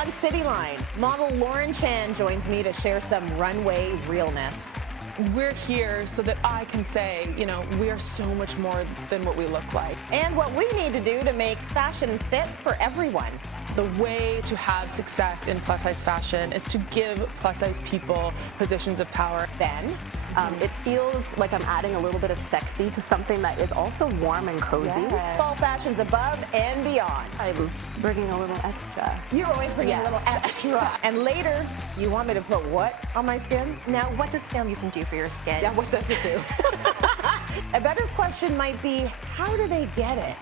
on Cityline. Model Lauren Chan joins me to share some runway realness. We're here so that I can say, you know, we are so much more than what we look like. And what we need to do to make fashion fit for everyone. The way to have success in plus-size fashion is to give plus-size people positions of power. Then, it feels like I'm adding a little bit of sexy to something that is also warm and cozy. yes. Fall fashions above and beyond. I'm bringing a little extra. You're always bringing a little extra. And later, you want me to put what on my skin? Now, what does snail mucin do for your skin? Yeah, what does it do? A better question might be, how do they get it?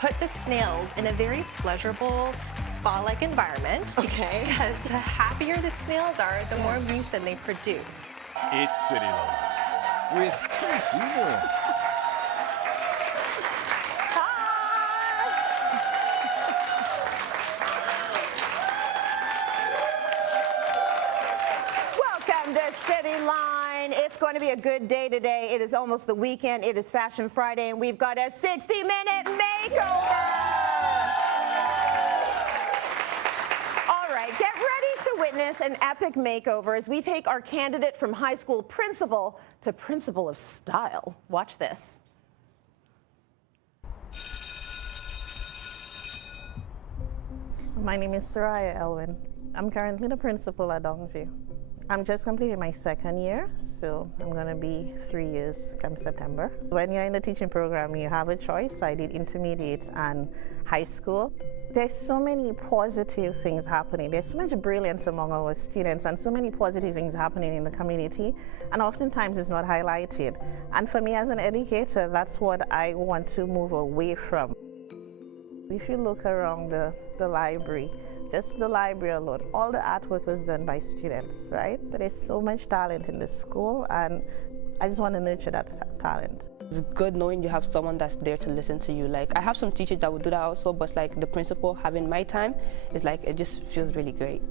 Put the snails in a very pleasurable spa-like environment. Okay. Because the happier the snails are, the more mucin they produce. It's Cityline with Tracy Moore. Welcome to Cityline. It's going to be a good day today. It is almost the weekend. It is Fashion Friday, and we've got a 60-minute makeover. All right, get ready to witness an epic makeover as we take our candidate from high school principal to principal of style. Watch this. My name is Soraya Elwin. I'm currently the principal at Dongsview. I'm just completing my second year, so I'm going to be 3 years come September. When you're in the teaching program, you have a choice. I did intermediate and high school. There's so many positive things happening. There's so much brilliance among our students and so many positive things happening in the community, and oftentimes it's not highlighted. And for me as an educator, that's what I want to move away from. If you look around the library, just the library alone, all the artwork was done by students, right? But there's so much talent in the school, and I just want to nurture that talent. It's good knowing you have someone that's there to listen to you. Like, I have some teachers that would do that also, but like the principal having my time is like, it just feels really great.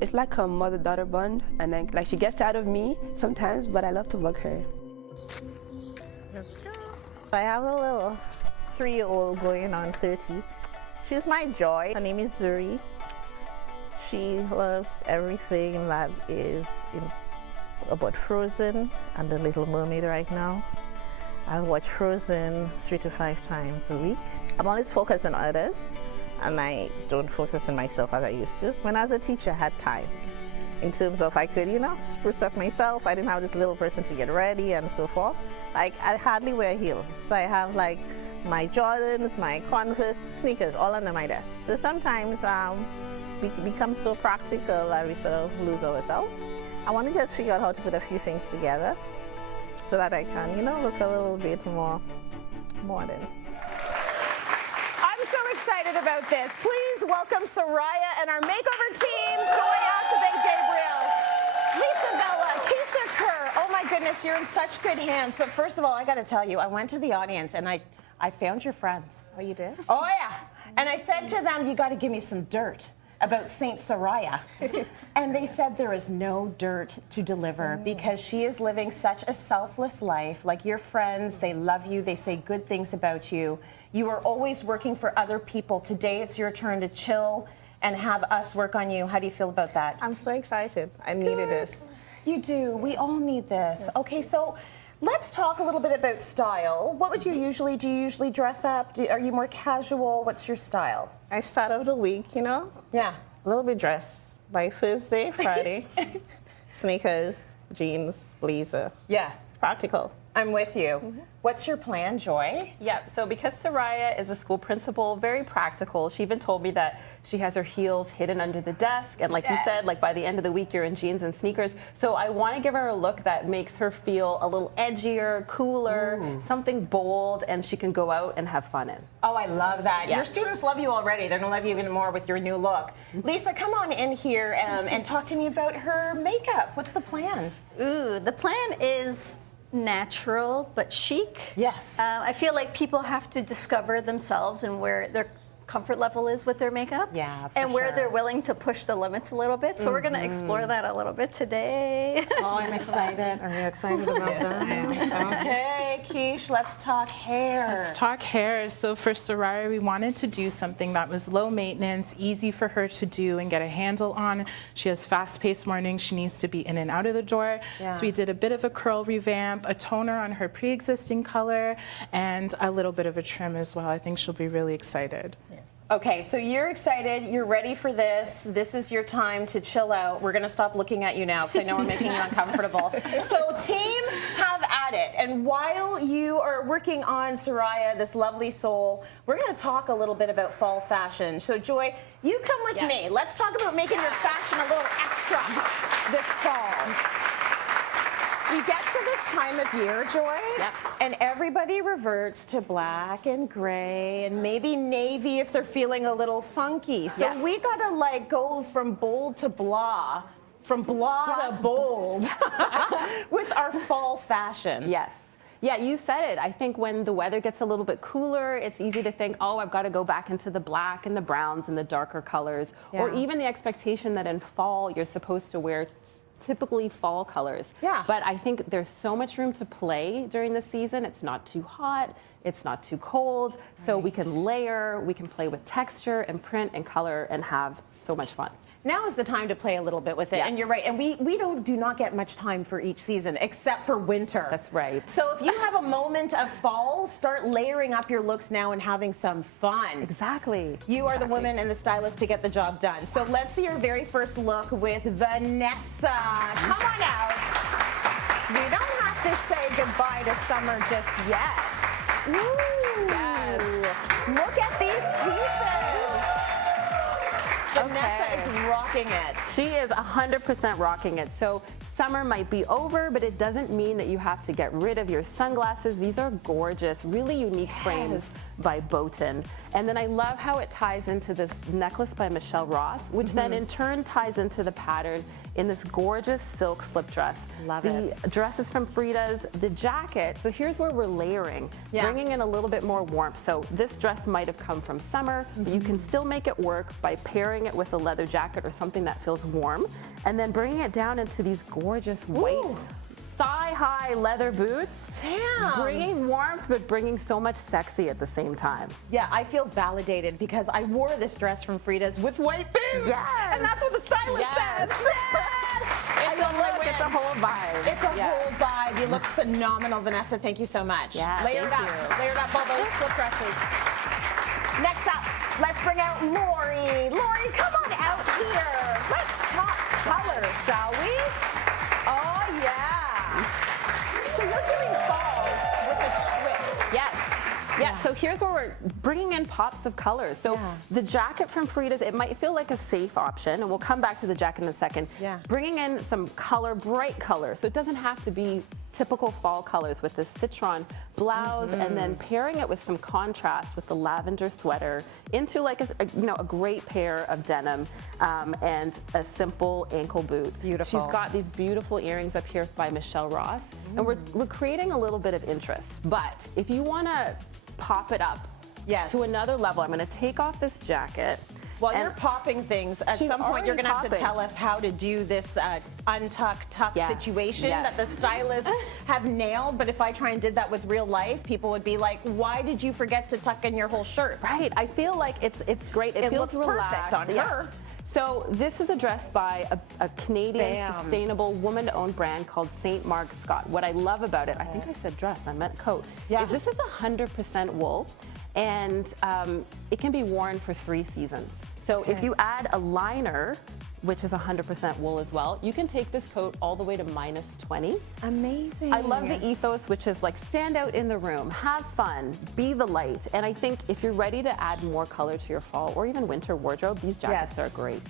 It's like a mother-daughter bond, and then like she gets out of me sometimes, but I love to bug her. I have a little 3-year-old going on 30. She's my joy. Her name is Zuri. She loves everything that is about Frozen and The Little Mermaid right now. I watch Frozen 3 to 5 times a week. I'm always focused on others, and I don't focus on myself as I used to. When I was a teacher, I had time. In terms of I could, you know, spruce up myself. I didn't have this little person to get ready and so forth. Like, I hardly wear heels. So I have like my Jordans, my Converse, sneakers, all under my desk. So sometimes we become so practical that we sort of lose ourselves. I want to just figure out how to put a few things together so that I can, you know, look a little bit more modern. I'm so excited about this. Please welcome Soraya and our makeover team, Joy Asibey-Gabriel, Lisa Bella, Keisha Kerr. Oh my goodness, you're in such good hands. But first of all, I got to tell you, I went to the audience and I found your friends. Oh, you did? Oh yeah. And I said to them, you got to give me some dirt about Saint Soraya. And they said there is no dirt to deliver because she is living such a selfless life. Like your friends, they love you, they say good things about you. You are always working for other people. Today it's your turn to chill and have us work on you. How do you feel about that? I'm so excited. I needed this. You do. We all need this. Yes. Okay, so let's talk a little bit about style. What would you usually do? You usually dress up? Are you more casual? What's your style? I start off the week, you know? Yeah. A little bit dressed. By Thursday, Friday, sneakers, jeans, blazer. Yeah. Practical. I'm with you. What's your plan, Joy? Yeah, so because Soraya is a school principal, very practical. She even told me that she has her heels hidden under the desk. And like you said, like by the end of the week, you're in jeans and sneakers. So I want to give her a look that makes her feel a little edgier, cooler, something bold, and she can go out and have fun in. Oh, I love that. Your students love you already. They're going to love you even more with your new look. Lisa, come on in here and talk to me about her makeup. What's the plan? Ooh, the plan is natural but chic. Yes. I feel like people have to discover themselves and where their comfort level is with their makeup. Yeah, and where they're willing to push the limits a little bit. So we're going to explore that a little bit today. Oh, I'm excited. Are you excited about that? Okay. Keish, let's talk hair. Let's talk hair. So for Soraya, we wanted to do something that was low maintenance, easy for her to do and get a handle on. She has fast-paced mornings. She needs to be in and out of the door. Yeah. So we did a bit of a curl revamp, a toner on her pre-existing color, and a little bit of a trim as well. I think she'll be really excited. Okay, so you're excited, you're ready for this. This is your time to chill out. We're gonna stop looking at you now because I know we're making you uncomfortable. So team, have at it. And while you are working on Soraya, this lovely soul, we're gonna talk a little bit about fall fashion. So Joy, you come with me. Let's talk about making your fashion a little extra this fall. We get to this time of year, Joy, and everybody reverts to black and gray and maybe navy if they're feeling a little funky. So we gotta like go from bold to blah, from blah to bold with our fall fashion. Yes. Yeah, you said it. I think when the weather gets a little bit cooler, it's easy to think, oh, I've got to go back into the black and the browns and the darker colors, or even the expectation that in fall you're supposed to wear typically fall colors. But I think there's so much room to play during the season. It's not too hot, it's not too cold, so we can layer, we can play with texture and print and color and have so much fun. Now is the time to play a little bit with it, and you're right. And we do not get much time for each season except for winter. That's right. So if you have a moment of fall, start layering up your looks now and having some fun. Exactly. You are the woman and the stylist to get the job done. So let's see your very first look with Vanessa. Come on out. We don't have to say goodbye to summer just yet. Ooh. Yes. Look at these pieces. Vanessa is rocking it. She is 100% rocking it. So summer might be over, but it doesn't mean that you have to get rid of your sunglasses. These are gorgeous, really unique frames by Botan. And then I love how it ties into this necklace by Michelle Ross, which then in turn ties into the pattern in this gorgeous silk slip dress. Love it. The dress is from Frida's. The jacket, so here's where we're layering, bringing in a little bit more warmth. So this dress might have come from summer, but you can still make it work by pairing it with a leather jacket or something that feels warm, and then bringing it down into these gorgeous white thigh-high leather boots. Damn. Bringing warmth, but bringing so much sexy at the same time. Yeah, I feel validated because I wore this dress from Frida's with white boots. Yes. And that's what the stylist says. Yes. It's a look, it's a whole vibe. It's a whole vibe. You look phenomenal, Vanessa. Thank you so much. Layered up. Layered up all those slip dresses. Next up, let's bring out Lori. Lori, come on out here. Let's talk color, shall we? Oh, yeah. So you're doing fall with a twist. Yes. Yeah, so here's where we're bringing in pops of colors. So the jacket from Frida's, it might feel like a safe option, and we'll come back to the jacket in a second. Bringing in some color, bright colors, so it doesn't have to be typical fall colors with this citron blouse, and then pairing it with some contrast with the lavender sweater into like a great pair of denim and a simple ankle boot. Beautiful. She's got these beautiful earrings up here by Michelle Ross, and we're creating a little bit of interest. But if you want to pop it up to another level, I'm going to take off this jacket. While you're popping things, at some point you're going to have to tell us how to do this untuck, tuck situation that the stylists have nailed. But if I try and did that with real life, people would be like, why did you forget to tuck in your whole shirt? Right. I feel like it's great. It feels looks relaxed. perfect on her. So this is a dress by a Canadian sustainable woman-owned brand called St. Mark Scott. What I love about it, I think I said dress, I meant coat, is this is 100% wool, and it can be worn for 3 seasons. So if you add a liner, which is 100% wool as well, you can take this coat all the way to -20. Amazing. I love the ethos, which is like stand out in the room, have fun, be the light. And I think if you're ready to add more color to your fall or even winter wardrobe, these jackets are great.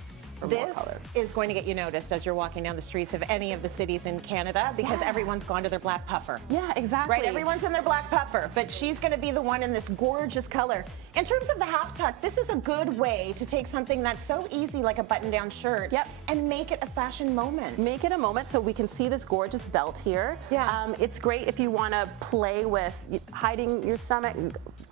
This is going to get you noticed as you're walking down the streets of any of the cities in Canada because everyone's gone to their black puffer. Yeah, exactly. Right, everyone's in their black puffer, but she's going to be the one in this gorgeous color. In terms of the half tuck, this is a good way to take something that's so easy like a button-down shirt and make it a fashion moment. Make it a moment so we can see this gorgeous belt here. It's great if you want to play with hiding your stomach,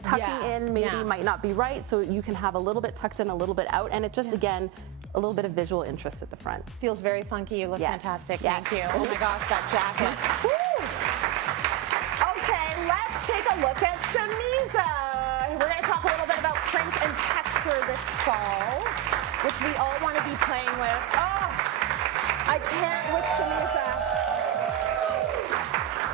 tucking in maybe might not be right, so you can have a little bit tucked in, a little bit out, and it just, again, a little bit of visual interest at the front. Feels very funky. You look fantastic. Thank you. Oh my gosh, that jacket. Woo! Okay, a look at Shamiza. We're going to talk a little bit about print and texture this fall, which we all want to be playing with. Oh, I can't with Shamiza.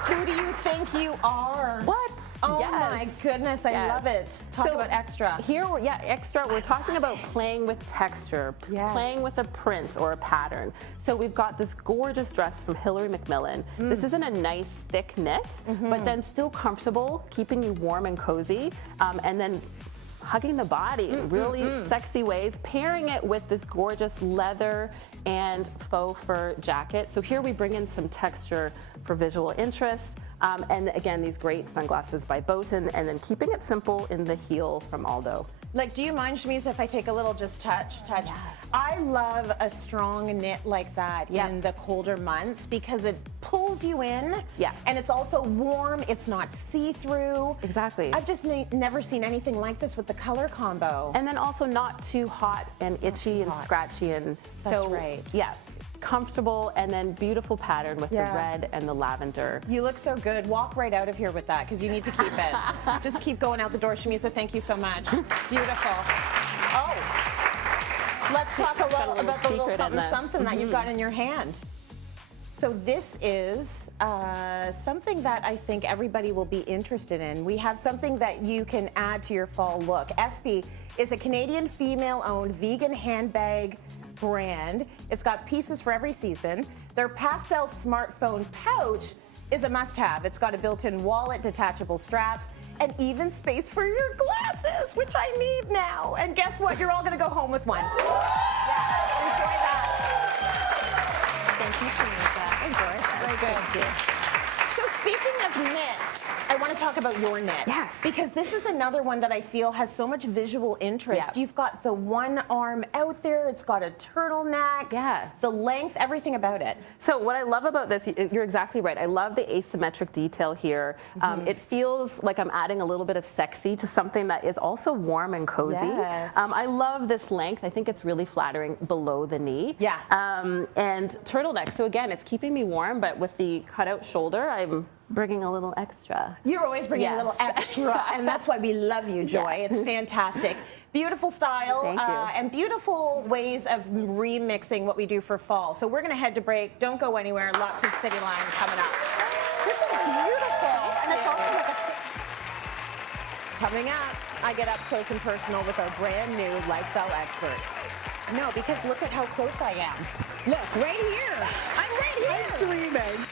Who do you think you are? What? Oh Yes. my goodness, I Yes. love it. Talk about extra. Here, extra. We're talking about playing with texture, Yes. playing with a print or a pattern. So we've got this gorgeous dress from Hillary Macmillan. This isn't a nice thick knit, but then still comfortable, keeping you warm and cozy, and then hugging the body in really sexy ways, pairing it with this gorgeous leather and faux fur jacket. So here we bring in some texture for visual interest. And again, these great sunglasses by Bowton, and then keeping it simple in the heel from Aldo. Like, do you mind, Shamiza, if I take a little just touch? Yeah. I love a strong knit like that in the colder months because it pulls you in. Yeah. And it's also warm. It's not see-through. Exactly. I've just never seen anything like this with the color combo. And then also not too hot and itchy and scratchy, and That's right. Yeah, comfortable, and then beautiful pattern with the red and the lavender. You look so good. Walk right out of here with that because you need to keep it. Just keep going out the door. Shamiza, thank you so much. Beautiful. Oh, let's talk about the little something that you've got in your hand. So this is something that I think everybody will be interested in. We have something that you can add to your fall look. Asibey is a Canadian female-owned vegan handbag brand. It's got pieces for every season. Their pastel smartphone pouch is a must-have. It's got a built-in wallet, detachable straps, and even space for your glasses, which I need now. And guess what? You're all gonna go home with one. Yeah, enjoy that. Thank you, Shamiza. Enjoy that. Very good. Thank you. So speaking of knits, I want to talk about your knit. Yes. Because this is another one that I feel has so much visual interest. Yeah. You've got the one arm out there. It's got a turtleneck. Yeah. The length, everything about it. So what I love about this, you're exactly right. I love the asymmetric detail here. It feels like I'm adding a little bit of sexy to something that is also warm and cozy. Yes. I love this length. I think it's really flattering below the knee. Yeah. And turtleneck. So again, it's keeping me warm, but with the cutout shoulder, I'm bringing a little extra. You're always bringing a little extra, and that's why we love you, Joy. Yeah. It's fantastic. Beautiful style Thank you. and beautiful ways of remixing what we do for fall. So we're going to head to break. Don't go anywhere. Lots of Cityline coming up. This is beautiful, and it's also like a... Coming up, I get up close and personal with our brand new lifestyle expert. No, because look at how close I am. Look, right here. I'm right here. I'm dreaming.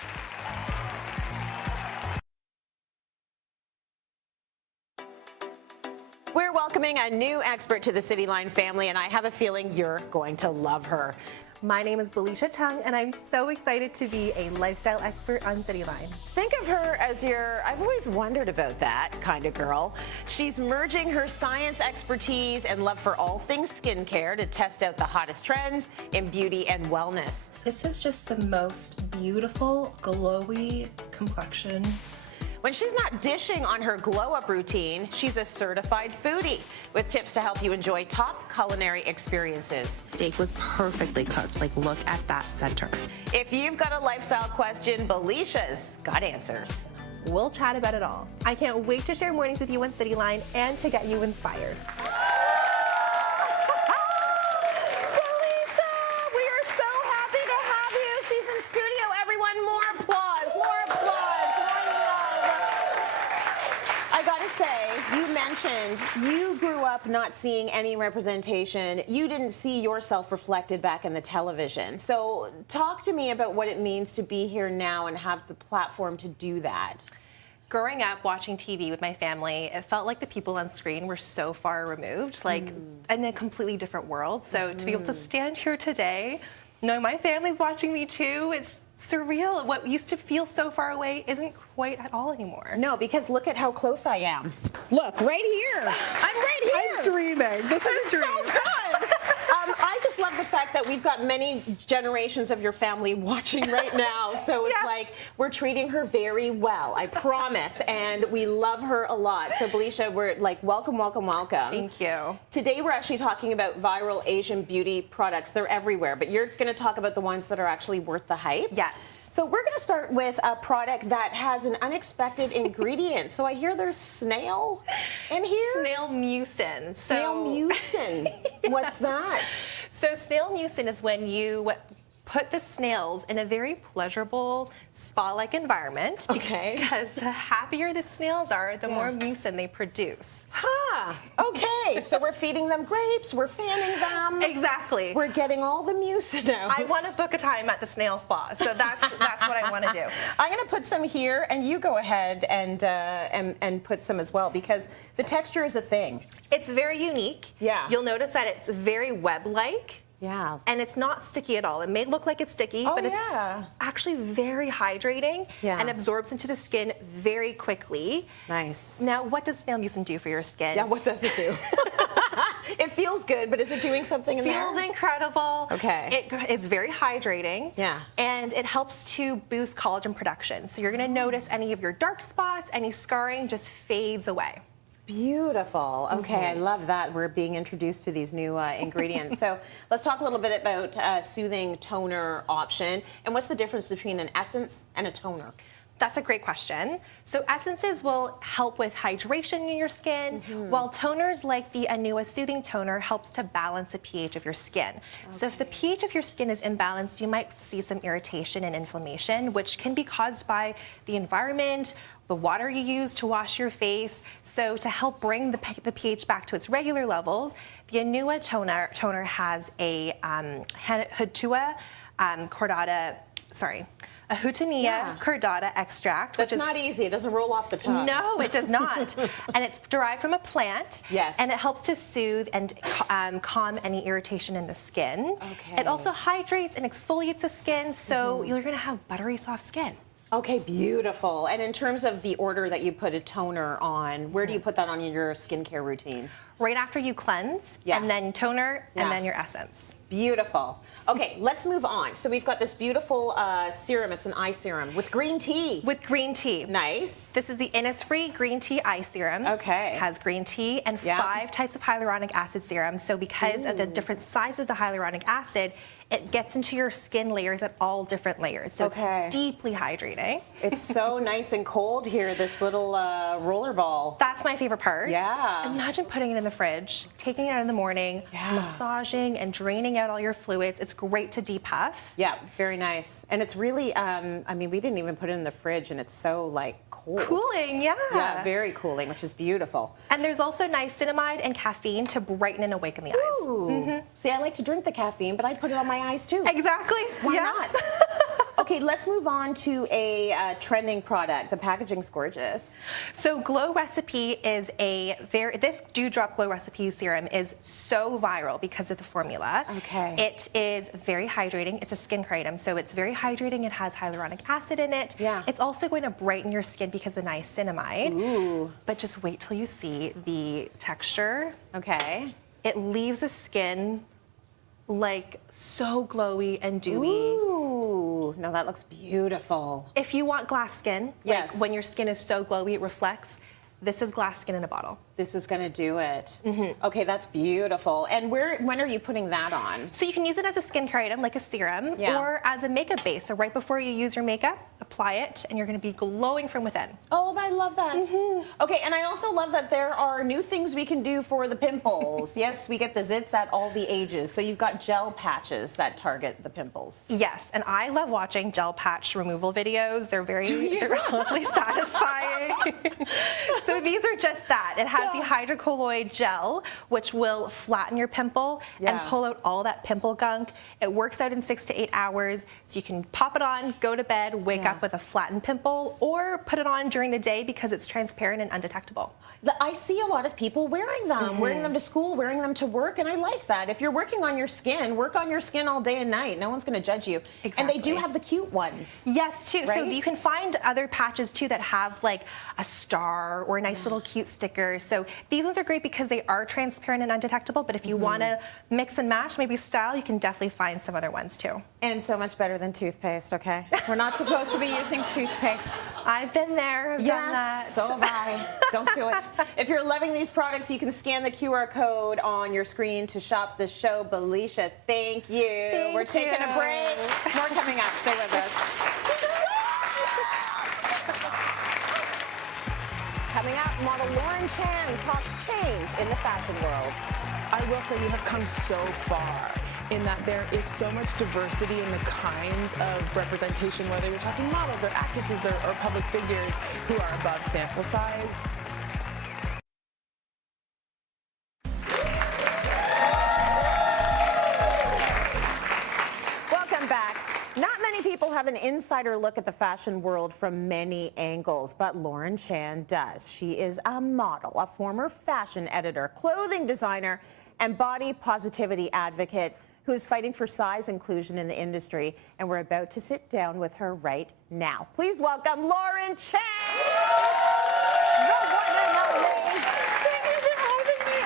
We're welcoming a new expert to the Cityline family, and I have a feeling you're going to love her. My name is Belicia Chung, and I'm so excited to be a lifestyle expert on Cityline. Think of her as I've always wondered about that kind of girl. She's merging her science expertise and love for all things skincare to test out the hottest trends in beauty and wellness. This is just the most beautiful, glowy complexion. When she's not dishing on her glow-up routine, she's a certified foodie with tips to help you enjoy top culinary experiences. Steak was perfectly cooked. Like, look at that center. If you've got a lifestyle question, Belicia's got answers. We'll chat about it all. I can't wait to share mornings with you on Cityline and to get you inspired. Belicia, we are so happy to have you. She's in studio, everyone. More applause, more applause, more love. I gotta say, you mentioned you grew up not seeing any representation. You didn't see yourself reflected back in the television. So talk to me about what it means to be here now and have the platform to do that. Growing up watching TV with my family, it felt like the people on screen were so far removed, like in a completely different world. So to be able to stand here today, knowing my family's watching me too, it's surreal. What used to feel so far away isn't quite at all anymore. No, because look at how close I am. Look, right here. I'm right here. I'm dreaming. This is a dream. So good. I just just love the fact that we've got many generations of your family watching right now. So it's like we're treating her very well, I promise. And we love her a lot. So Belicia, we're like, welcome, welcome, welcome. Thank you. Today we're actually talking about viral Asian beauty products. They're everywhere, but you're going to talk about the ones that are actually worth the hype. Yes. So we're going to start with a product that has an unexpected ingredient. So I hear there's snail in here. Snail mucin. Snail mucin. What's that? So snail mucin is when you put the snails in a very pleasurable spa-like environment. Okay. Because the happier the snails are, the more mucin they produce. Huh. Okay. So we're feeding them grapes. We're fanning them. Exactly. We're getting all the mucin out. I want to book a time at the snail spa. So that's what I want to do. I'm going to put some here, and you go ahead and put some as well, because the texture is a thing. It's very unique. Yeah. You'll notice that it's very web-like. Yeah. And it's not sticky at all. It may look like it's sticky, but it's actually very hydrating and absorbs into the skin very quickly. Nice. Now, what does snail mucin do for your skin? Yeah, what does it do? It feels good, but is it doing something in there? Feels incredible. Okay. It's very hydrating. Yeah. And it helps to boost collagen production. So you're going to notice any of your dark spots, any scarring just fades away. Beautiful. Okay, I love that we're being introduced to these new ingredients. So let's talk a little bit about soothing toner option. And what's the difference between an essence and a toner? That's a great question. So essences will help with hydration in your skin, while toners like the Anua Soothing Toner helps to balance the pH of your skin. So if the pH of your skin is imbalanced, you might see some irritation and inflammation, which can be caused by the environment, the water you use to wash your face. So to help bring the pH back to its regular levels, the Anua toner has a a Houttenia cordata extract. That's not easy. It doesn't roll off the tongue. No, it does not. And it's derived from a plant. Yes. And it helps to soothe and calm any irritation in the skin. Okay. It also hydrates and exfoliates the skin, so you're going to have buttery soft skin. Okay, beautiful. And in terms of the order that you put a toner on, where do you put that on in your skincare routine? Right after you cleanse, and then toner, and then your essence. Beautiful. Okay, let's move on. So we've got this beautiful serum. It's an eye serum with green tea. With green tea. Nice. This is the Innisfree Green Tea Eye Serum. Okay. It has green tea and 5 types of hyaluronic acid serum. So because of the different size of the hyaluronic acid, it gets into your skin layers at all different layers. So it's deeply hydrating. It's so nice and cold here, this little roller ball. That's my favorite part. Yeah. Imagine putting it in the fridge, taking it out in the morning, massaging and draining out all your fluids. It's great to depuff. Yeah, very nice. And it's really, I mean, we didn't even put it in the fridge, and it's so, like, cold. Cooling, yeah. Yeah, very cooling, which is beautiful. And there's also niacinamide and caffeine to brighten and awaken the eyes. Ooh. See, I like to drink the caffeine, but I put it on my eyes too. Exactly. Why not? Okay, let's move on to a trending product. The packaging's gorgeous. So Glow Recipe is this Dewdrop Glow Recipe serum is so viral because of the formula. Okay. It is very hydrating. It's a skincare item, so it's very hydrating. It has hyaluronic acid in it. Yeah. It's also going to brighten your skin because of the niacinamide. Ooh. But just wait till you see the texture. Okay. It leaves the skin like so glowy and dewy. Ooh, no, that looks beautiful. If you want glass skin, like when your skin is so glowy it reflects, this is glass skin in a bottle. This is going to do it. Okay, that's beautiful. And when are you putting that on? So you can use it as a skincare item, like a serum, or as a makeup base. So right before you use your makeup, apply it, and you're going to be glowing from within. Oh, I love that. Okay, and I also love that there are new things we can do for the pimples. Yes, we get the zits at all the ages. So you've got gel patches that target the pimples. Yes, and I love watching gel patch removal videos. They're they're oddly satisfying. So these are just that. It has the hydrocolloid gel, which will flatten your pimple and pull out all that pimple gunk. It works out in 6 to 8 hours, so you can pop it on, go to bed, wake up with a flattened pimple, or put it on during the day because it's transparent and undetectable. I see a lot of people wearing them, wearing them to school, wearing them to work, and I like that. If you're working on your skin, work on your skin all day and night. No one's going to judge you. Exactly. And they do have the cute ones. Yes, too. Right? So you can find other patches, too, that have like a star or a nice little cute sticker. So So these ones are great because they are transparent and undetectable, but if you want to mix and match, maybe style, you can definitely find some other ones too. And so much better than toothpaste, okay? We're not supposed to be using toothpaste. I've been there, I've done that. So have I. Don't do it. If you're loving these products, you can scan the QR code on your screen to shop the show. Belicia, thank you. We're taking a break. More coming up. Stay with us. Coming up, model Lauren Chan talks change in the fashion world. I will say we have come so far in that there is so much diversity in the kinds of representation, whether you're talking models or actresses or public figures who are above sample size. Welcome back. Not many people have an insider look at the fashion world from many angles, but Lauren Chan does. She is a model, a former fashion editor, clothing designer, and body positivity advocate who is fighting for size inclusion in the industry. And we're about to sit down with her right now. Please welcome Lauren Chan!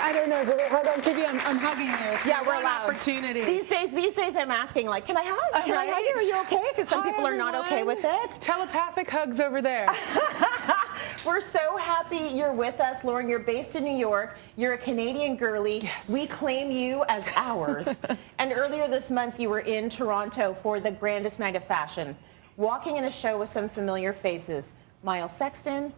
I don't know. Do we hug on TV? I'm hugging you. Yeah, we're allowed. Opportunity. These days I'm asking, like, can I hug? Can I hug you? Are you okay? Because some people are not okay with it. Telepathic hugs over there. We're so happy you're with us, Lauren. You're based in New York. You're a Canadian girly. Yes. We claim you as ours. And earlier this month, you were in Toronto for the grandest night of fashion, walking in a show with some familiar faces. Miles Sexton,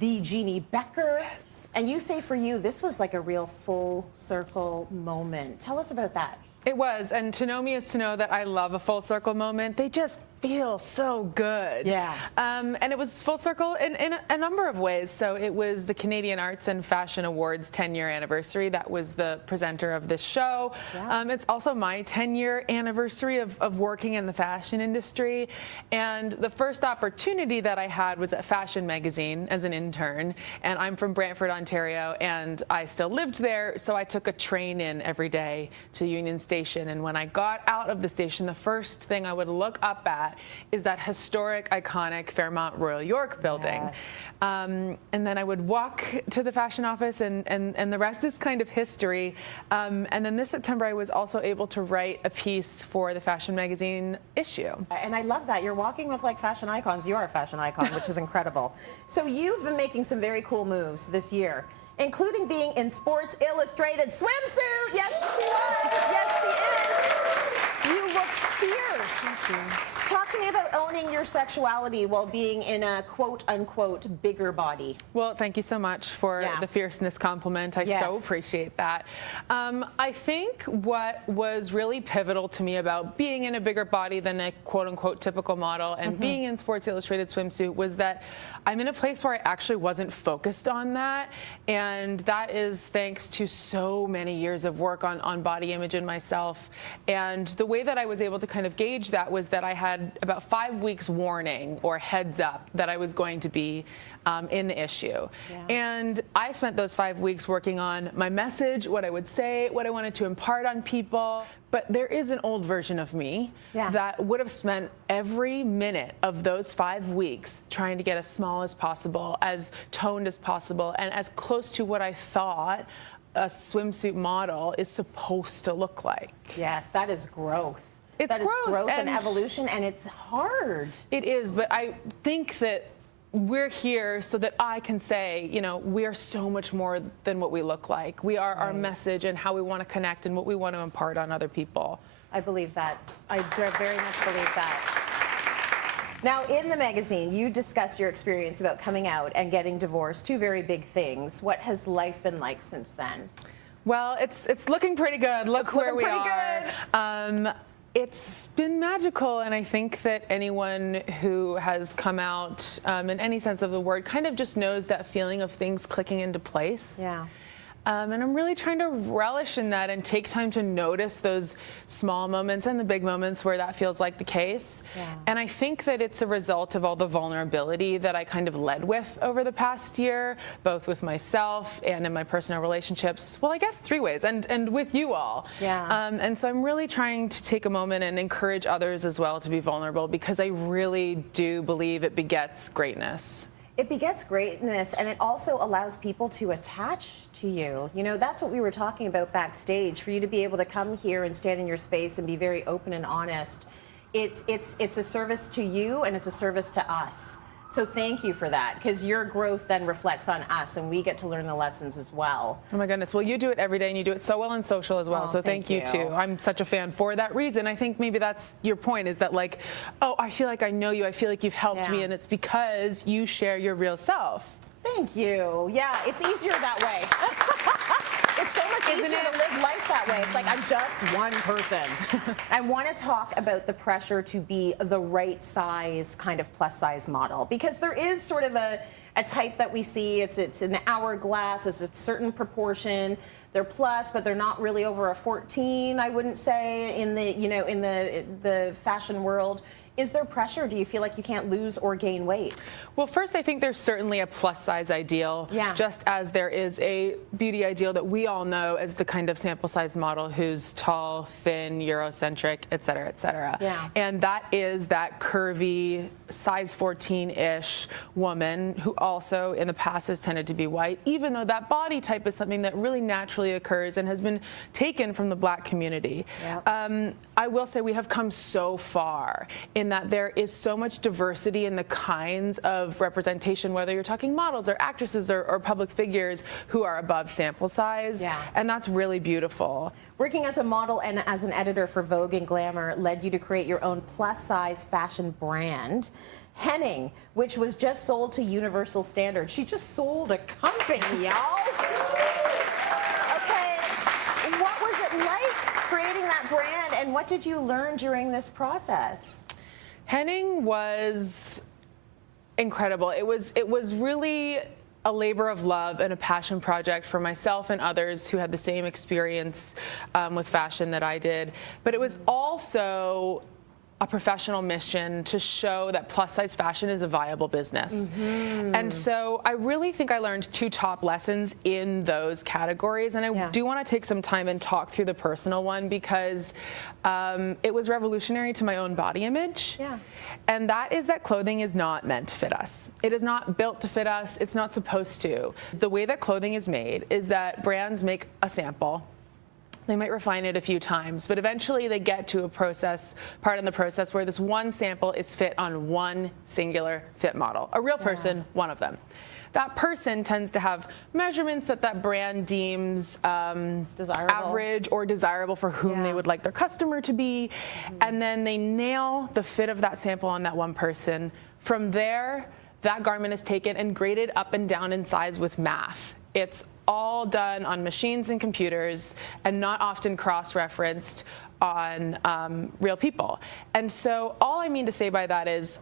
the Jeannie Becker. Yes. And you say for you, this was like a real full circle moment. Tell us about that. It was, and to know me is to know that I love a full circle moment. They just feel so good. Yeah. And it was full circle in a number of ways. So it was the Canadian Arts and Fashion Awards 10-year anniversary. That was the presenter of this show. Yeah. It's also my 10-year anniversary of working in the fashion industry. And the first opportunity that I had was at Fashion Magazine as an intern. And I'm from Brantford, Ontario, and I still lived there. So I took a train in every day to Union Station. And when I got out of the station, the first thing I would look up at is that historic, iconic Fairmont Royal York building. Yes. And then I would walk to the fashion office, and the rest is kind of history. And then this September, I was also able to write a piece for the Fashion Magazine issue. And I love that. You're walking with like fashion icons. You are a fashion icon, which is incredible. So you've been making some very cool moves this year, including being in Sports Illustrated swimsuit. Yes, she was. Yes, she is. You look fierce. Thank you. Talk to me about owning your sexuality while being in a quote-unquote bigger body. Well, thank you so much for the fierceness compliment. I so appreciate that. I think what was really pivotal to me about being in a bigger body than a quote-unquote typical model and being in Sports Illustrated swimsuit was that I'm in a place where I actually wasn't focused on that, and that is thanks to so many years of work on body image and myself. And the way that I was able to kind of gauge that was that I had about 5 weeks warning or heads up that I was going to be in the issue. Yeah. And I spent those 5 weeks working on my message, what I would say, what I wanted to impart on people. But there is an old version of me that would have spent every minute of those 5 weeks trying to get as small as possible, as toned as possible, and as close to what I thought a swimsuit model is supposed to look like. Yes, that is growth. It's that is growth and evolution, and it's hard. It is, but I think that we're here so that I can say, you know, we are so much more than what we look like. We are our message and how we want to connect and what we want to impart on other people. I believe that. I very much believe that. Now, in the magazine, you discuss your experience about coming out and getting divorced, two very big things. What has life been like since then? Well, it's looking pretty good. Look where we are. It's been magical, and I think that anyone who has come out in any sense of the word kind of just knows that feeling of things clicking into place. Yeah. And I'm really trying to relish in that and take time to notice those small moments and the big moments where that feels like the case. Yeah. And I think that it's a result of all the vulnerability that I kind of led with over the past year, both with myself and in my personal relationships. Well, I guess 3 ways, and with you all. Yeah. And so I'm really trying to take a moment and encourage others as well to be vulnerable, because I really do believe it begets greatness. It begets greatness, and it also allows people to attach to you. You know, that's what we were talking about backstage. For you to be able to come here and stand in your space and be very open and honest, it's a service to you, and it's a service to us. So thank you for that, because your growth then reflects on us, and we get to learn the lessons as well. Oh my goodness. Well, you do it every day, and you do it so well in social as well. Oh, so thank you too. I'm such a fan for that reason. I think maybe that's your point, is that like, oh, I feel like I know you. I feel like you've helped me, and it's because you share your real self. Thank you. Yeah, it's easier that way. It's so much easier to live life that way. It's like I'm just one person. I want to talk about the pressure to be the right size kind of plus size model, because there is sort of a type that we see. It's an hourglass. It's a certain proportion. They're plus, but they're not really over a 14. I wouldn't say in the in the fashion world. Is there pressure? Do you feel like you can't lose or gain weight? Well, first, I think there's certainly a plus size ideal, just as there is a beauty ideal that we all know as the kind of sample size model who's tall, thin, Eurocentric, et cetera, et cetera. Yeah. And that is that curvy, size 14-ish woman who also in the past has tended to be white, even though that body type is something that really naturally occurs and has been taken from the Black community. Yep. I will say we have come so far in that there is so much diversity in the kinds of representation, whether you're talking models or actresses or public figures who are above sample size. Yeah. And that's really beautiful. Working as a model and as an editor for Vogue and Glamour led you to create your own plus size fashion brand, Henning, which was just sold to Universal Standards. She just sold a company, y'all. Okay, what was it like creating that brand, and what did you learn during this process? Henning was incredible. It was really a labor of love and a passion project for myself and others who had the same experience with fashion that I did. But it was also a professional mission to show that plus size fashion is a viable business. And so I really think I learned two top lessons in those categories. And I do want to take some time and talk through the personal one, because it was revolutionary to my own body image. And that is that clothing is not meant to fit us. It is not built to fit us. It's not supposed to. The way that clothing is made is that brands make a sample. They might refine it a few times, but eventually they get to a part in the process where this one sample is fit on one singular fit model. A real person, one of them. That person tends to have measurements that that brand deems average or desirable for whom they would like their customer to be. And then they nail the fit of that sample on that one person. From there, that garment is taken and graded up and down in size with math. It's all done on machines and computers and not often cross-referenced on real people. And so all I mean to say by that is,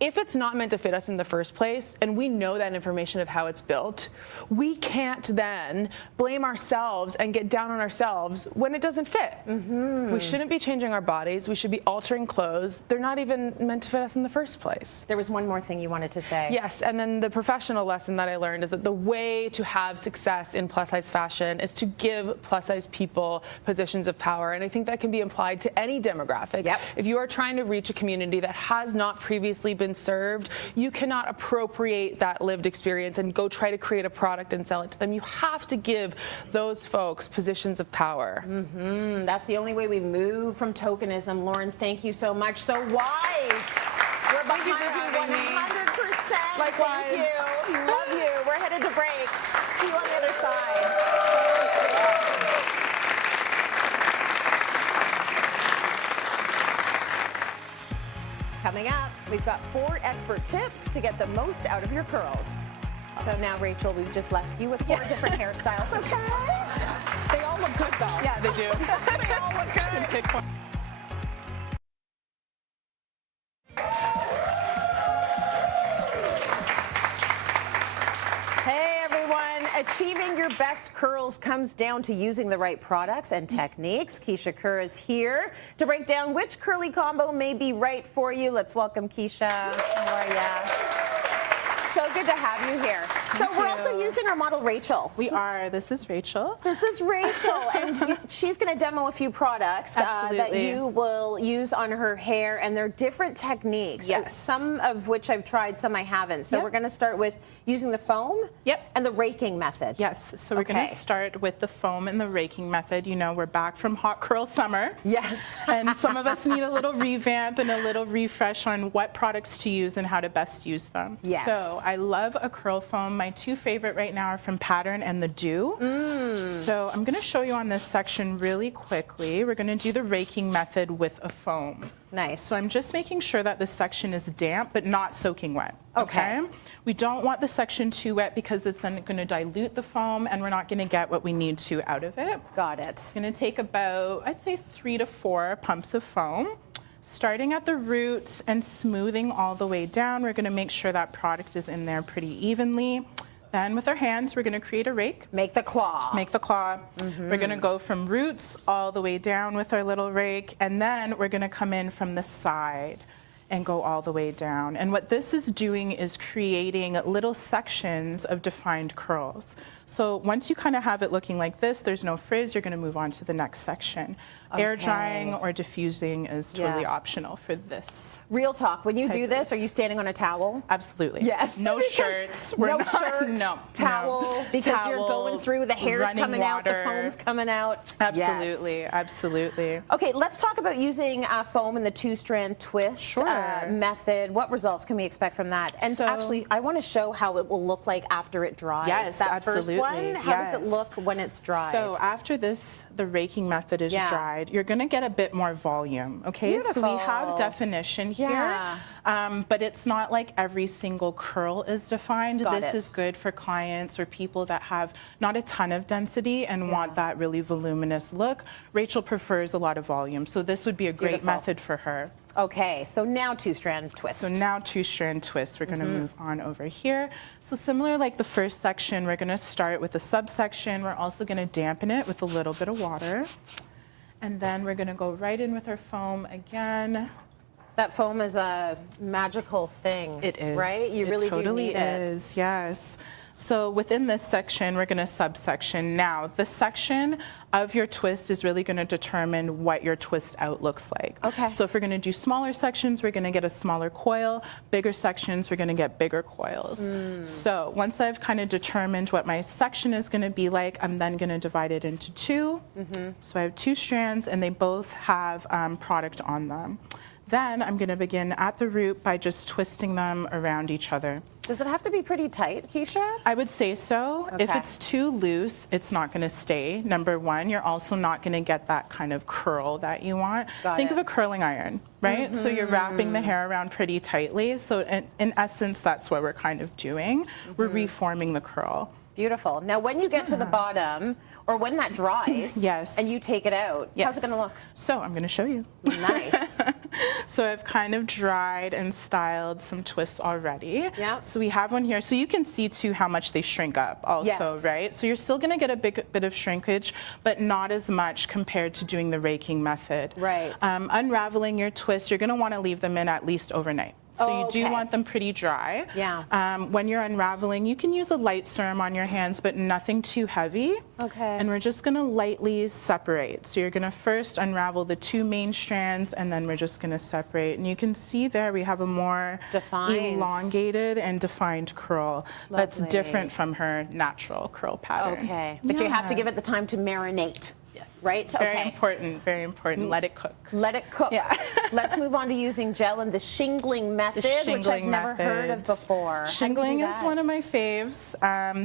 if it's not meant to fit us in the first place, and we know that information of how it's built, we can't then blame ourselves and get down on ourselves when it doesn't fit. We shouldn't be changing our bodies. We should be altering clothes. They're not even meant to fit us in the first place. There was one more thing you wanted to say. Yes, and then the professional lesson that I learned is that the way to have success in plus-size fashion is to give plus-size people positions of power, and I think that can be applied to any demographic. If you are trying to reach a community that has not previously been served, you cannot appropriate that lived experience and go try to create a product and sell it to them. You have to give those folks positions of power. That's the only way we move from tokenism. Lauren, thank you so much. So wise. We're behind you 100%. Likewise. Thank you. Love you. We're headed to break. See you on the other side. Coming up, we've got 4 expert tips to get the most out of your curls. So now, Rachel, we've just left you with 4 different hairstyles, okay? They all look good, though. Yeah, they do. They all look good. Hey, everyone. Achieving your best curls comes down to using the right products and techniques. Keisha Kerr is here to break down which curly combo may be right for you. Let's welcome Keisha. How are ya? so good to have you here. So we're also using our model Rachel. We are. This is Rachel. This is Rachel, and she's going to demo a few products that you will use on her hair, and they're different techniques. Yes. Some of which I've tried, some I haven't. So we're going to start with using the foam and the raking method. Yes, so we're going to start with the foam and the raking method. You know, we're back from hot curl summer. Yes. And some of us need a little revamp and a little refresh on what products to use and how to best use them. Yes. So I love a curl foam. My two favorite right now are from Pattern and the Dew. So I'm going to show you on this section really quickly. We're going to do the raking method with a foam. Nice. So I'm just making sure that this section is damp but not soaking wet. Okay. We don't want the section too wet because it's then going to dilute the foam and we're not going to get what we need to out of it. Got it. Going to take about, I'd say 3 to 4 pumps of foam. Starting at the roots and smoothing all the way down, we're going to make sure that product is in there pretty evenly. Then with our hands, we're going to create a rake. Make the claw. Make the claw. We're going to go from roots all the way down with our little rake, and then we're going to come in from the side and go all the way down. And what this is doing is creating little sections of defined curls. So once you kind of have it looking like this, there's no frizz, you're going to move on to the next section. Air drying or diffusing is totally optional for this. Real talk, when you do this, are you standing on a towel? Absolutely. Yes. No shirts. No shirt, towel, because you're going through, the hair's coming out, the foam's coming out. Absolutely, absolutely. Okay, let's talk about using foam in the two-strand twist method. What results can we expect from that? And So- actually, I want to show how it will look like after it dries. Yes, that absolutely. first one, how does it look when it's dried? So after this, the raking method is dried, you're going to get a bit more volume, okay? So we have definition here, but it's not like every single curl is defined. This is good for clients or people that have not a ton of density and want that really voluminous look. Rachel prefers a lot of volume, so this would be a great method for her. Okay, so now two-strand twist. So now two-strand twist. We're going to move on over here. So similar like the first section, we're going to start with a subsection. We're also going to dampen it with a little bit of water. And then we're going to go right in with our foam again. That foam is a magical thing. It is. Right? You really do need it. It totally is, yes. So within this section, we're going to subsection. Now, the section of your twist is really going to determine what your twist out looks like. Okay. So if we're going to do smaller sections, we're going to get a smaller coil. Bigger sections, we're going to get bigger coils. So once I've kind of determined what my section is going to be like, I'm then going to divide it into two. So I have 2 strands, and they both have product on them. Then I'm going to begin at the root by just twisting them around each other. Does it have to be pretty tight, Keisha? I would say so. Okay. If it's too loose, it's not going to stay. Number one, you're also not going to get that kind of curl that you want. Think of a curling iron, right? So you're wrapping the hair around pretty tightly. So in essence, that's what we're kind of doing. We're reforming the curl. Beautiful. Now, when you get to the bottom, or when that dries, and you take it out, how's it going to look? So I'm going to show you. Nice. So I've kind of dried and styled some twists already. Yeah. So we have one here. So you can see too how much they shrink up also, right? So you're still going to get a bit of shrinkage, but not as much compared to doing the raking method. Right. Unraveling your twists, you're going to want to leave them in at least overnight. So you do want them pretty dry. Yeah. When you're unraveling, you can use a light serum on your hands, but nothing too heavy. Okay. And we're just going to lightly separate. So you're going to first unravel the 2 main strands, and then we're just going to separate. And you can see there we have a more elongated and defined curl that's different from her natural curl pattern. Okay. But you have to give it the time to marinate. Right? Very important, very important. Let it cook. Let it cook. Yeah. Let's move on to using gel and the shingling method, which I've never heard of before. Shingling is one of my faves.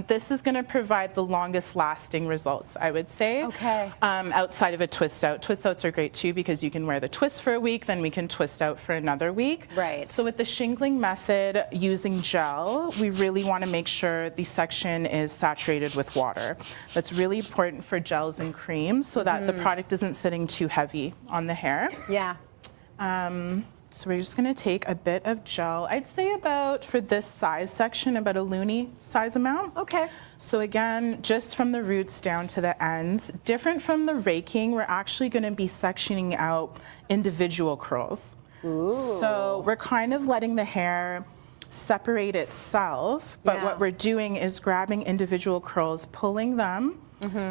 This is going to provide the longest lasting results, I would say. Okay. Outside of a twist out. Twist outs are great too because you can wear the twist for a week, then we can twist out for another week. Right. So with the shingling method using gel, we really want to make sure the section is saturated with water. That's really important for gels and creams so that the product isn't sitting too heavy on the hair. Yeah. So we're just going to take a bit of gel. I'd say about, for this size section, about a loonie size amount. Okay. So again, just from the roots down to the ends. Different from the raking, we're actually going to be sectioning out individual curls. Ooh. So we're kind of letting the hair separate itself, but what we're doing is grabbing individual curls, pulling them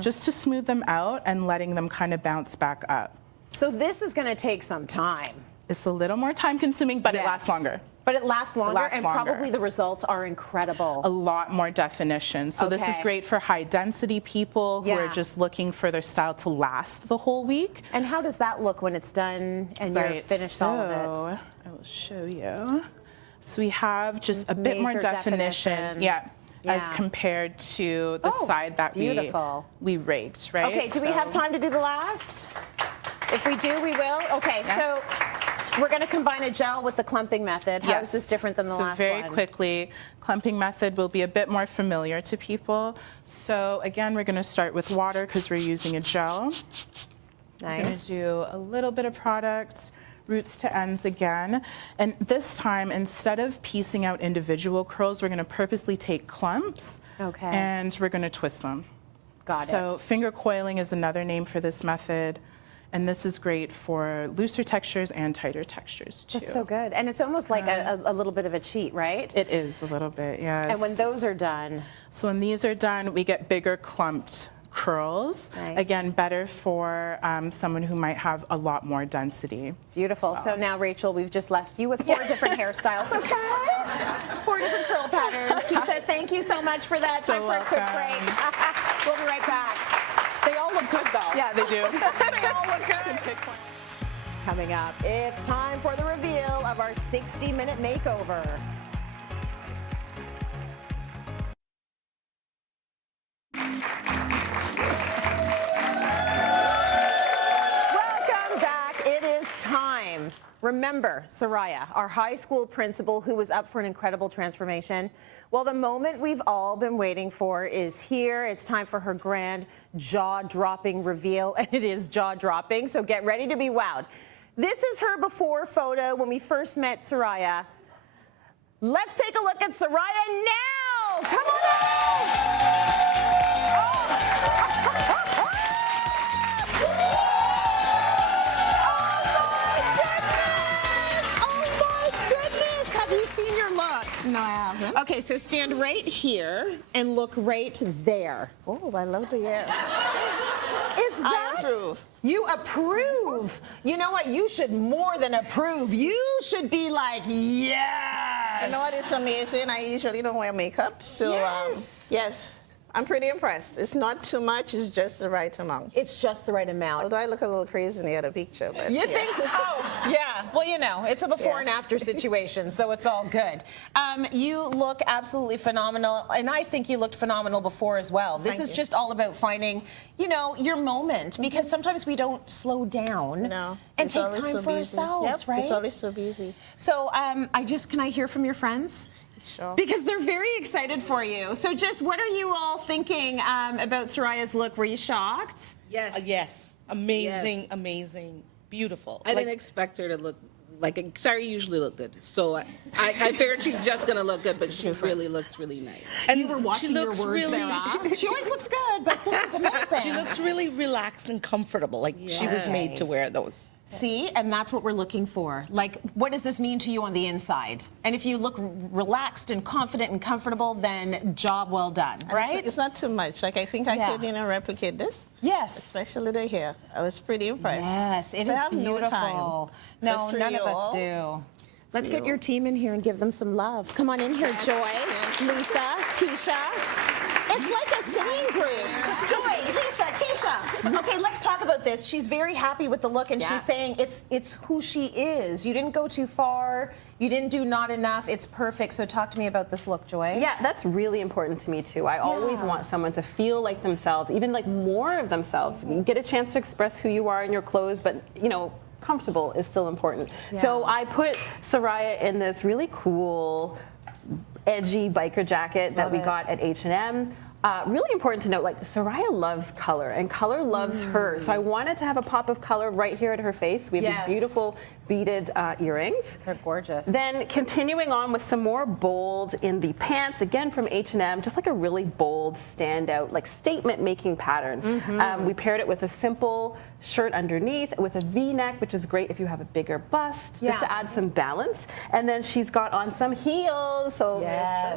just to smooth them out and letting them kind of bounce back up. So this is going to take some time. It's a little more time consuming, but it lasts longer. But it lasts longer, and probably the results are incredible. A lot more definition. So this is great for high density people who are just looking for their style to last the whole week. And how does that look when it's done and you're finished all of it? I will show you. So we have just a bit more definition. As compared to the side that we raked, right? Okay, do we have time to do the last? If we do, we will. Okay, so we're going to combine a gel with the clumping method. How is this different than the last one? Very quickly, clumping method will be a bit more familiar to people. So again, we're going to start with water because we're using a gel. Nice. We're going to do a little bit of product, roots to ends again. And this time, instead of piecing out individual curls, we're going to purposely take clumps and we're going to twist them. Got it. So finger coiling is another name for this method. And this is great for looser textures and tighter textures, too. That's so good. And it's almost like a little bit of a cheat, right? It is a little bit, yes. And when those are done? So when these are done, we get bigger clumped curls. Nice. Again, better for someone who might have a lot more density. Beautiful. So now, Rachel, we've just left you with 4 different hairstyles, okay? 4 different curl patterns. Keisha, thank you so much for that. Time for a quick break. We'll be right back. They all look good, though. Yeah, they do. They all look good. Coming up, it's time for the reveal of our 60-minute makeover. Welcome back. It is time. Remember Soraya, our high school principal who was up for an incredible transformation? Well, the moment we've all been waiting for is here. It's time for her grand jaw-dropping reveal, and it is jaw-dropping, so get ready to be wowed. This is her before photo when we first met Soraya. Let's take a look at Soraya now. Come on out. No, I haven't. Okay, so stand right here and look right there. Oh, I love the hair. Is that? I approve. You approve. You know what? You should more than approve. You should be like, yes. You know what? It's amazing. I usually don't wear makeup, so yes. I'm pretty impressed. It's not too much. It's just the right amount. It's just the right amount. Although I look a little crazy in the other picture. But you think so? Yeah. Well, you know, it's a before and after situation, so it's all good. You look absolutely phenomenal, and I think you looked phenomenal before as well. This is just all about finding, you know, your moment, because sometimes we don't slow down and take time for ourselves, right? It's always so busy. So can I hear from your friends? Sure. Because they're very excited for you. So just what are you all thinking about Soraya's look? Were you shocked? Yes. Yes. Amazing, amazing, beautiful. I didn't expect her to look like, Sari usually look good. So I figured she's just going to look good, but she really looks really nice. And you were watching your words there, huh? She always looks good, but this is amazing. She looks really relaxed and comfortable, like she was made to wear those. See, and that's what we're looking for. Like, what does this mean to you on the inside? And if you look relaxed and confident and comfortable, then job well done, right? It's not too much. Like, I think I could, replicate this. Yes. Especially the hair. I was pretty impressed. Yes, it is beautiful. No, none of us do. Let's get your team in here and give them some love. Come on in here, Joy, Lisa, Keisha. It's like a singing group. Joy, Lisa, Keisha. Okay, let's talk about this. She's very happy with the look, and she's saying it's who she is. You didn't go too far. You didn't do not enough. It's perfect. So talk to me about this look, Joy. Yeah, that's really important to me, too. I always want someone to feel like themselves, even like more of themselves. You get a chance to express who you are in your clothes, but, comfortable is still important. So I put Soraya in this really cool, edgy biker jacket that we got at H&M. Really important to note, like, Soraya loves color, and color loves her. So I wanted to have a pop of color right here at her face. We have these beautiful beaded earrings. They're gorgeous. Then continuing on with some more bold in the pants, again from H&M, just like a really bold, standout, like statement-making pattern. We paired it with a simple shirt underneath with a V-neck, which is great if you have a bigger bust, just to add some balance. And then she's got on some heels, so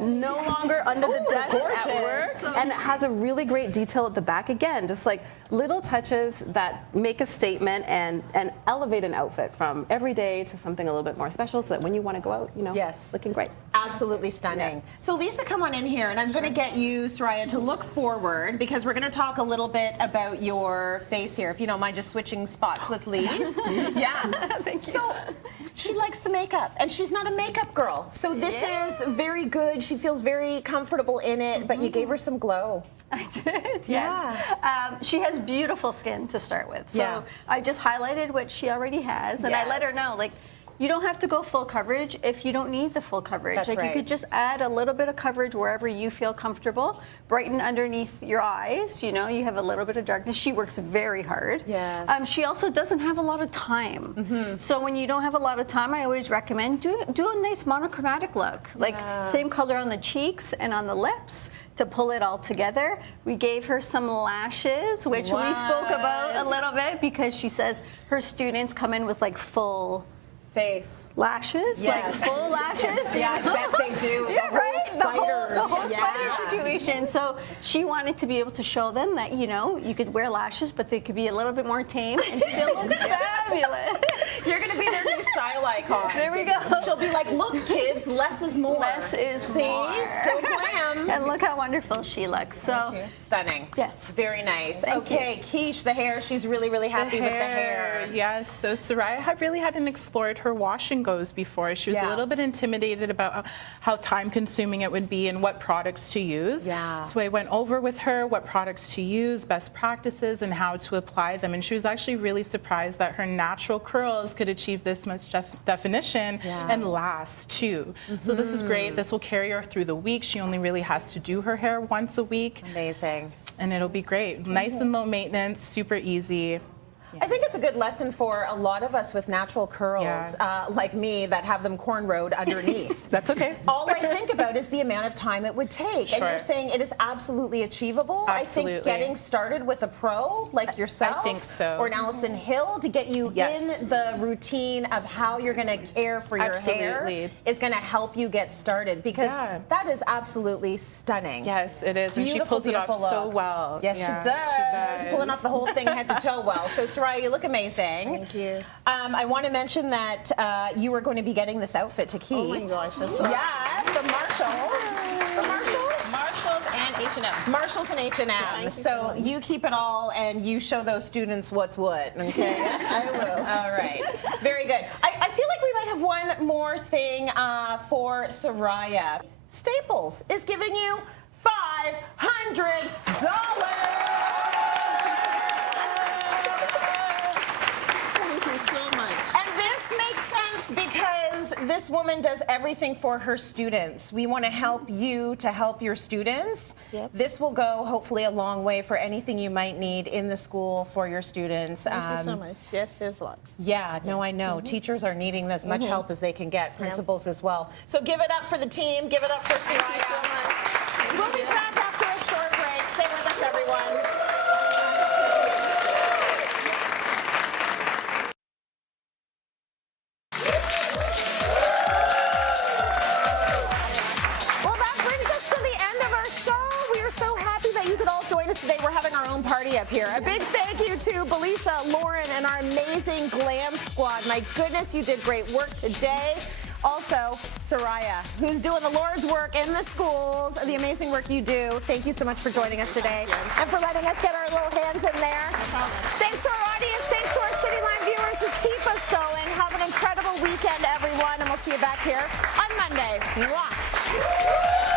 no longer under the desk at work. And it has a really great detail at the back again, just like little touches that make a statement and elevate an outfit from everyday to something a little bit more special, so that when you want to go out, you know, looking great. Absolutely stunning. So Lisa, come on in here, and I'm going to get you, Soraya, to look forward, because we're going to talk a little bit about your face here, if you don't mind just switching spots with Lise. Thank you. So she likes the makeup, and she's not a makeup girl. So this is very good. She feels very comfortable in it, but you gave her some glow. I did, yes. She has beautiful skin to start with. So I just highlighted what she already has, and I let her know, like, you don't have to go full coverage if you don't need the full coverage. That's you could just add a little bit of coverage wherever you feel comfortable. Brighten underneath your eyes. You know, you have a little bit of darkness. She works very hard. Yes. She also doesn't have a lot of time. So when you don't have a lot of time, I always recommend do a nice monochromatic look. Like same color on the cheeks and on the lips to pull it all together. We gave her some lashes, which we spoke about a little bit, because she says her students come in with like full face lashes, like full lashes. I bet they do. Yeah, the whole Yeah. spider situation. So she wanted to be able to show them that, you know, you could wear lashes, but they could be a little bit more tame and still look fabulous. You're going to be their new style icon. There we go. She'll be like, look, kids, less is more. Less is more. Still glam. And look how wonderful she looks. So stunning. Yes. Very nice. Thank okay, Keish, the hair. She's really, really happy with the hair. Yes. So Soraya hadn't explored her wash and goes before. She was a little bit intimidated about how time consuming it would be and what products to use. So I went over with her what products to use, best practices, and how to apply them. And she was actually really surprised that her natural curls could achieve this much definition and last too. So this is great. This will carry her through the week. She only really has to do her hair once a week. Amazing. And it'll be great. Nice and low maintenance, super easy. I think it's a good lesson for a lot of us with natural curls, like me, that have them cornrowed underneath. That's okay. All I think about is the amount of time it would take. And you're saying it is absolutely achievable. Absolutely. I think getting started with a pro like yourself, I think so. or an Allison Hill, to get you in the routine of how you're going to care for your hair is going to help you get started, because that is absolutely stunning. Yes, it is. And she pulls it off so well. Yes, she does. Pulling off the whole thing head to toe well. So Soraya, you look amazing. Thank you. I want to mention that you were going to be getting this outfit to keep. Oh my gosh, I'm sorry. Yeah, from Marshalls. From Marshalls? Marshalls and H&M. Marshalls and H&M. So you keep it all and you show those students what's what, okay? I will. All right. Very good. I feel like we might have one more thing for Soraya. Staples is giving you $500. Because this woman does everything for her students. We want to help you to help your students. This will go hopefully a long way for anything you might need in the school for your students. Thank you so much. Yes, there's lots. Yeah, no, I know. Teachers are needing as much help as they can get, principals as well. So give it up for the team. Give it up for Soraya. Thank you so much. We'll be back after a short break. Stay with us, everyone. Today we're having our own party up here. A big thank you to Belicia, Lauren, and our amazing glam squad. My goodness, you did great work today. Also, Soraya, who's doing the Lord's work in the schools, the amazing work you do. Thank you so much for joining us today and for letting us get our little hands in there. Thanks to our audience. Thanks to our Cityline viewers who keep us going. Have an incredible weekend, everyone, and we'll see you back here on Monday. Mwah.